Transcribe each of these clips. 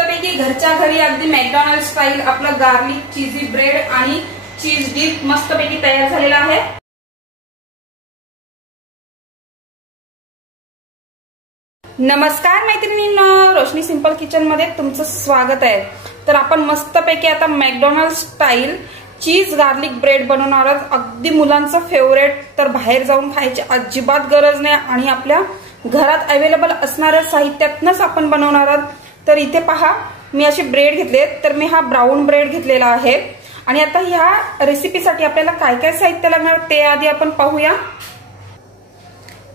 मस्तपैकी घरच्या घरी अगदी मॅकडॉनल्ड स्टाईल आपलं गार्लिक चीजी ब्रेड आणि चीज डिप मस्तपैकी तयार झालेला आहे। नमस्कार मैत्रिणींनो, रोशनी सिंपल किचन मध्ये तुमचं स्वागत आहे। तर आपण मस्तपैकी आता McDonald style cheese garlic bread बनवणार आहोत। अगदी मुलांचं फेवरेट, तर बाहेर जाऊन खायची अजिबात गरज नाही आणि आपल्या घरात अवेलेबल असणाऱ्या साहित्यातनच आपण बनवणार आहोत। तर इथे पहा, मी अशी ब्रेड घेतले, तर मी हा ब्राऊन ब्रेड घेतलेला आहे। आणि आता ह्या रेसिपीसाठी आपल्याला काय काय साहित्य लागणार ते आधी आपण पाहूया।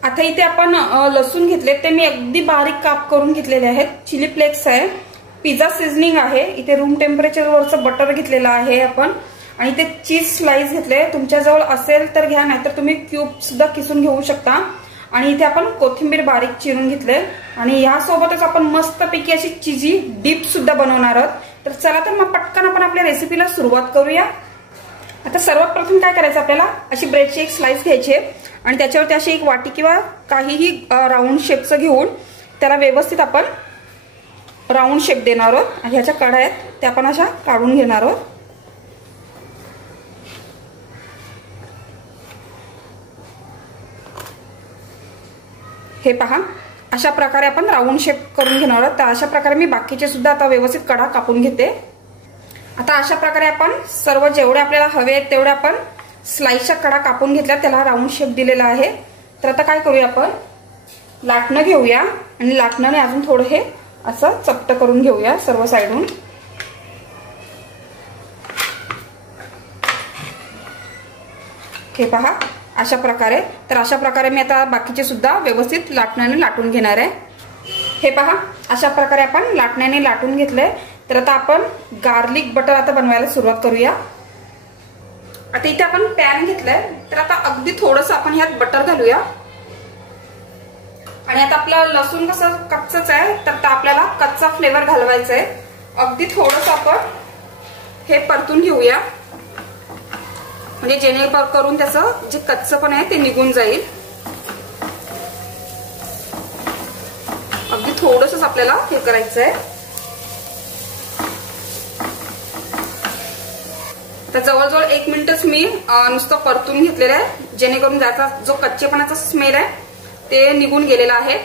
आता इथे आपण लसूण घेतले, ते मी अगदी बारीक काप करून घेतलेले आहेत। चिली फ्लेक्स आहे, पिझ्झा सीझनिंग आहे, इथे रूम टेम्परेचर वरचं बटर घेतलेलं आहे आपण, आणि इथे चीज स्लाइस घेतले। तुमच्याजवळ असेल तर घ्या, नाहीतर तुम्ही क्यूब सुद्धा किसून घेऊ शकता। आणि इथे आपण कोथिंबीर बारीक चिरून घेतले आणि यासोबतच आपण मस्तपैकी अशी चीजी डिप सुद्धा बनवणार आहोत। तर चला तर मग पटकन आपण आपल्या रेसिपीला सुरुवात करूया। आता सर्वात प्रथम काय करायचं, आपल्याला अशी ब्रेडची एक स्लाइस घ्यायची आणि त्याच्यावरती अशी एक वाटी किंवा काहीही राऊंड शेपचं घेऊन त्याला व्यवस्थित आपण राऊंड शेप देणार आहोत। आणि ह्याच्या कढा आहेत त्या आपण अशा काढून घेणार आहोत। हे पहा, अशा प्रकारे आपण राऊंड शेप करून घेणार आहोत। तर अशा प्रकारे मी बाकीचे सुद्धा आता व्यवस्थित कडा कापून घेते। आता अशा प्रकारे आपण सर्व जेवढे आपल्याला हवे आहेत तेवढे आपण स्लाइसच्या कडा कापून घेतल्या, त्याला राऊंड शेप दिलेला आहे। तर आता काय करूया, आपण लाटणं घेऊया आणि लाटणाने अजून थोडं हे असं चपट करून घेऊया सर्व साइडून। हे पहा अशा प्रकारे। तर अशा प्रकारे मी आता बाकीचे सुद्धा व्यवस्थित लाटण्याने लाटून घेणार आहे। हे पहा, अशा प्रकारे आपण लाटण्याने लाटून घेतलंय। तर आता आपण गार्लिक बटर आता बनवायला सुरुवात करूया। आता इथे आपण पॅन घेतलंय, तर आता अगदी थोडंसं आपण ह्यात बटर घालूया। आणि आता आपलं लसूण कसं कच्चंच आहे, तर आपल्याला कच्चा फ्लेवर घालवायचा आहे। अगदी थोडंसं आपण हे परतून घेऊया, म्हणजे जेणेकरून त्याचं जे कच्चं पण आहे ते निघून जाईल। अगदी थोडंसंच आपल्याला हे करायचं आहे। तर जवळजवळ 1 मिनिटच मी नुसतं परतून घेतलेलं आहे, जेणेकरून त्याचा जो कच्चेपणाचा स्मेल आहे ते निघून गेलेला आहे।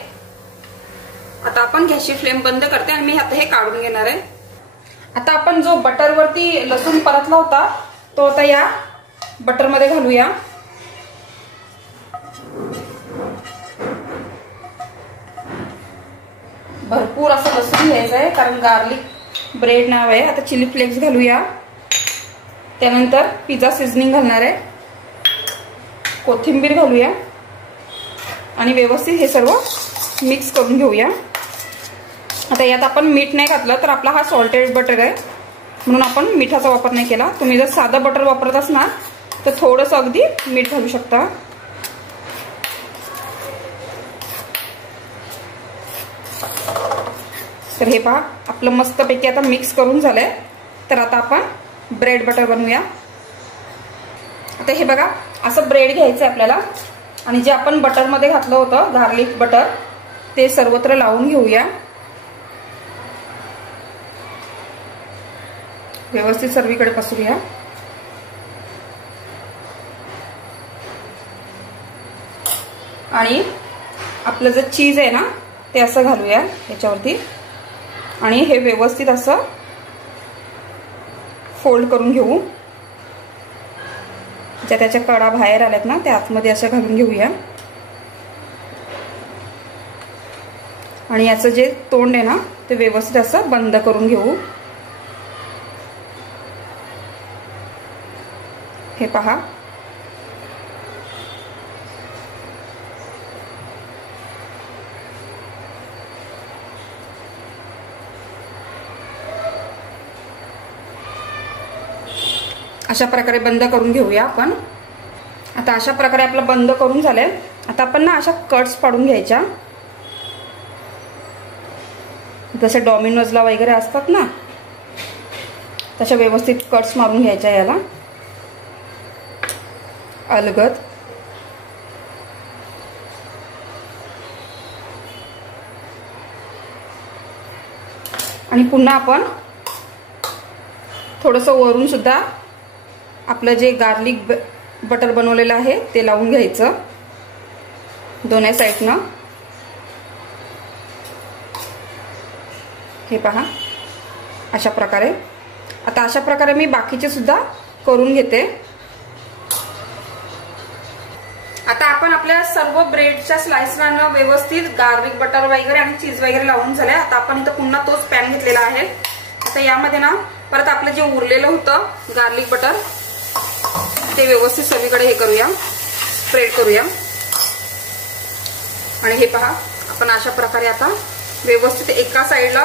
आता आपण गॅसची फ्लेम बंद करते आणि मी आता हे काढून घेणार आहे। आता आपण जो बटर वरती लसूण परतला होता तो आता या बटर मध्ये घालूया। भरपूर असं लसूण घ्यायचं आहे, कारण गार्लिक ब्रेड नाव आहे। आता चिली फ्लेक्स घालूया, त्यानंतर पिझ्झा सीझनिंग घालणार आहे, कोथिंबीर घालूया आणि व्यवस्थित हे सर्व मिक्स करून घेऊया। आता यात आपण मीठ नाही घातलं, तर आपला हा सॉल्टेड बटर आहे म्हणून आपण मिठाचा वापर नाही केला। तुम्ही जर साधं बटर वापरत असणार तर थोडंसं अगदी मीठ घालू शकता। तर हे पहा, आपलं मस्तपैकी आता मिक्स करून झालंय। तर आता आपण ब्रेड बटर बनवूया। आता हे बघा, असं ब्रेड घ्यायचं आपल्याला आणि जे आपण बटर मध्ये घातलं होतं गार्लिक बटर ते सर्वत्र लावून घेऊया। व्यवस्थित सर्वीकडे पसरूया। आणि आपलं जे चीज आहे ना ते असं घालूया याच्यावरती आणि हे व्यवस्थित असं फोल्ड करून घेऊ। ज्या त्याच्या कडा बाहेर आल्यात ना त्या आतमध्ये असं घालून घेऊया। आणि याचं जे तोंड आहे ना ते व्यवस्थित असं बंद करून घेऊ। हे पहा, अशा प्रकारे बंद करून घेऊया आपण। आता अशा प्रकारे आपलं बंद करून झालंय। आता आपण ना अशा कट्स पाडून घ्यायच्या, जसे डॉमिनोजला वगैरे असतात ना तशा व्यवस्थित कट्स मारून घ्यायच्या याला अलगद। आणि पुन्हा आपण थोडंसं वरून सुद्धा आपलं जे गार्लिक बटर बनवलेलं आहे ते लावून घ्यायचं दोन्ही साईडनं. हे पहा अशा प्रकारे. आता अशा प्रकारे मी बाकीचे सुद्धा करून घेते. आता आपण आपल्या सर्व ब्रेडच्या स्लाइसला व्यवस्थित गार्लिक बटर वगैरे आणि चीज वगैरे लावून झाले. आता आपण इथं पुन्हा तोच पॅन घेतलेला आहे. आता यामध्ये ना परत आपलं जे उरलेलं होतं गार्लिक बटर ते व्यवस्थित सगळीकडे हे करूया, स्प्रेड करूया. आणि हे पहा आपण अशा प्रकारे आता व्यवस्थित एका साईडला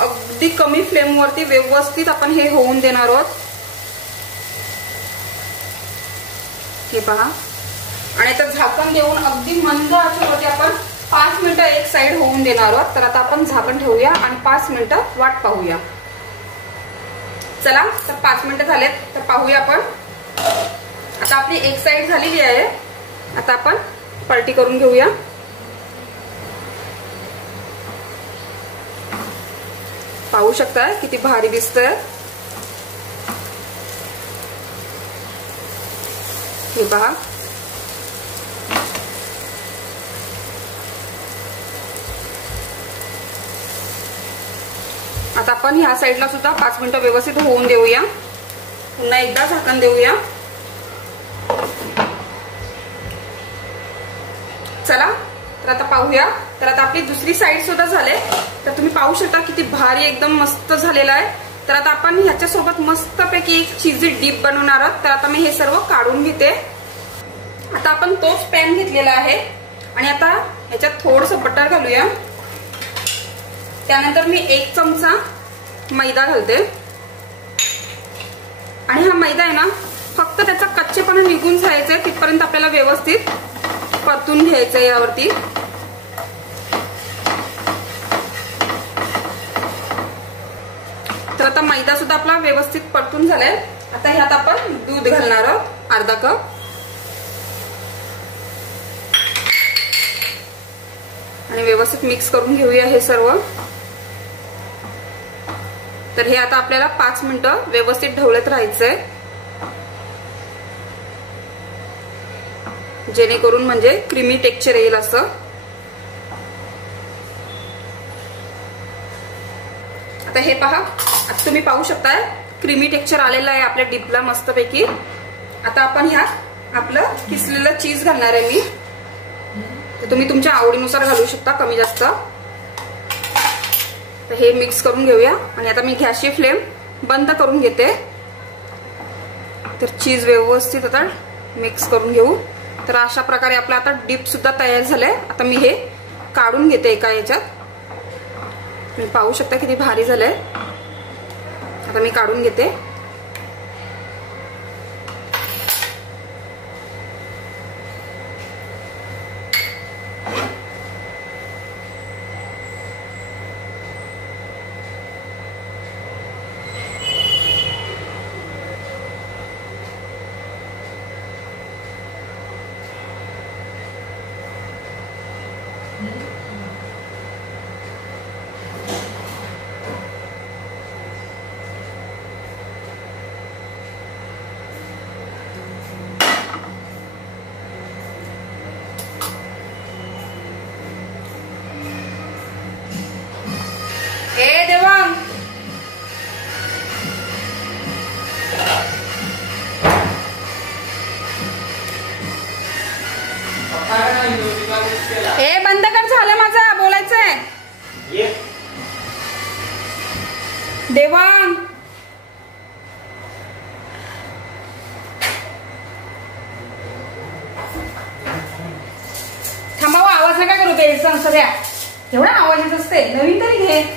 अगदी कमी फ्लेम वरती व्यवस्थित आपण हे होऊन देणार आहोत. हे पहा. आणि आता झाकण देऊन अगदी मंद आचेवरती आपण 5 मिनिटं एक साइड होऊन देणार आहोत. तर आता आपण झाकण ठेवूया आणि 5 मिनिटं वाट पाहूया. चला तर 5 मिनिटं झालेत तर पाहूया आपण. आता आपली एक साइड झालेली आहे. आता आपण पलटी करून घेऊया. पाहू शकता किती भारी दिसतंय. हे पहा. आता आपण ह्या साईडला सुद्धा 5 मिनिटं व्यवस्थित होऊन देऊया. पुन्हा एकदा झाकण देऊया. चला तर आता पाहूया. तर आता आपली दुसरी साईड सुद्धा झाले. तर तुम्ही पाहू शकता किती भारी एकदम मस्त झालेला आहे. तर आता आपण ह्याच्यासोबत मस्तपैकी एक चीजी डीप बनवणार आहोत. तर आता मी हे सर्व काढून घेते. आता आपण तोच पॅन घेतलेला आहे आणि आता ह्याच्यात थोडंसं बटर घालूया. त्यानंतर मी 1 चमचा मैदा घालते. आणि हा मैदा आहे ना फक्त त्याचा कच्चेपणा निघून जायचंय तिथपर्यंत आपल्याला व्यवस्थित परतून घ्यायचंय यावरती. तर आता मैदा सुद्धा आपला व्यवस्थित परतून झालाय. आता ह्यात आपण दूध घालणार आहोत अर्धा कप. आणि व्यवस्थित मिक्स करून घेऊया हे सर्व. तर हे आता आपल्याला 5 मिनिटं व्यवस्थित ढवळत राहायचंय जेणेकरून म्हणजे क्रीमी टेक्स्चर येईल असं. आता हे पहा. आता तुम्ही पाहू शकताय क्रीमी टेक्स्चर आलेलं आहे आपल्या डीपला मस्तपैकी. आता आपण ह्यात आपलं किसलेलं चीज घालणार आहे मी. तर तुम्ही तुमच्या आवडीनुसार घालू शकता कमी जास्त. तर हे मिक्स करून घेऊया. आणि आता मी गॅसची फ्लेम बंद करून घेते. तर चीज व्यवस्थित आता मिक्स करून घेऊ. तर अशा प्रकारे आपलं आता डीप सुद्धा तयार झालंय. आता मी हे काढून घेते एका याच्यात. तुम्ही पाहू शकता किती भारी झालंय. आता मी काढून घेते. देवांग हे बंद कर. झालं माझं बोलायचंय. देवांग थांबावा. आवाज नका करू. बेडचा सगळ्या एवढा आवाज येत असते. नवीन तरी घे.